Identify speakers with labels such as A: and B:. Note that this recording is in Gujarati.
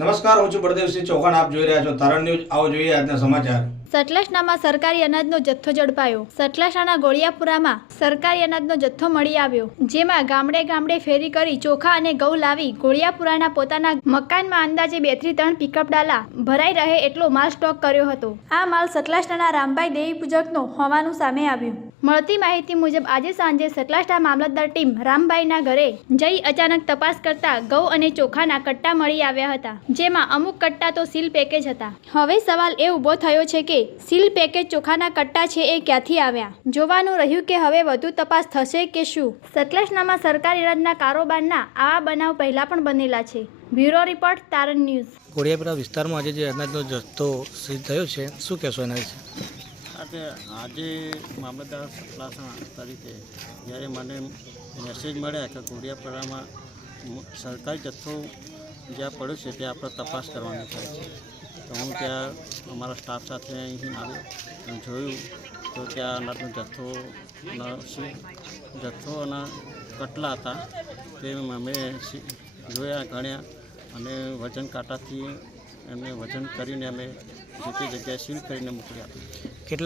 A: નમસ્કાર, હું છું બળદેવસિંહ ચૌહાણ. આપ જોઈ રહ્યા છો તારણ ન્યૂઝ. આવો જોઈએ આજના સમાચાર.
B: સતલાસણામાં સરકારી અનાજનો જથ્થો ઝડપાયો. સતલાસણાના ગોળિયાપુરામાં સરકારી અનાજનો જથ્થો મળી આવ્યો, જેમાં ગામડે ગામડે ફેરી કરી ચોખા અને ઘઉં લાવી ગોળિયાપુરાના પોતાના મકાનમાં અંદાજે બેથી ત્રણ પિકઅપ ડાલા ભરાઈ રહે એટલો માલ સ્ટોક કર્યો હતો. આ માલ સતલાસણાના રામભાઈ દેવી પૂજકનો હોવાનું સામે આવ્યું. મળતી માહિતી મુજબ, આજે સાંજે સતલાસણા મામલતદાર ટીમ રામભાઈના ઘરે જઈ અચાનક તપાસ કરતા ઘઉં અને ચોખાના કટ્ટા મળી આવ્યા હતા. જેમાં અમુક કટ્ટા તો સીલ પેકેજ હતા. હવે સવાલ એ ઊભો થયો છે કે સીલ પેકેજ ચોખાના કટ્ટા છે એ ક્યાંથી આવ્યા? જોવાનું રહ્યું કે હવે વધુ તપાસ થશે કે શું? સતલેશનામાં સરકારી રાજના કારોબારના આવા બનાવ પહેલા પણ બનેલા છે. બ્યુરો રિપોર્ટ તારણ ન્યૂઝ.
C: કોડિયાપુરા વિસ્તારમાં આજે જે અનાજનો જથ્થો સીલ થયો છે શું કહેશો એના વિશે?
D: આજે આજે મામલતદાર સતલાસણા તરીકે જ્યારે મને મેસેજ મળ્યા કે ઘોડિયાપડામાં મ- સરકારી જથ્થો જ્યાં પડ્યો છે ત્યાં આપણે તપાસ કરવાની થાય છે. તો હું ત્યાં અમારા સ્ટાફ સાથે અહીં આવ્યો જોયું તો ત્યાં અનાજનો જથ્થો જથ્થો અને કટલા હતા તે અમે જોયા, ગણ્યા અને વજન કાંટાથી એમને વજન કરીને અમે જે તે જગ્યાએ સીલ કરીને મોકલી આપી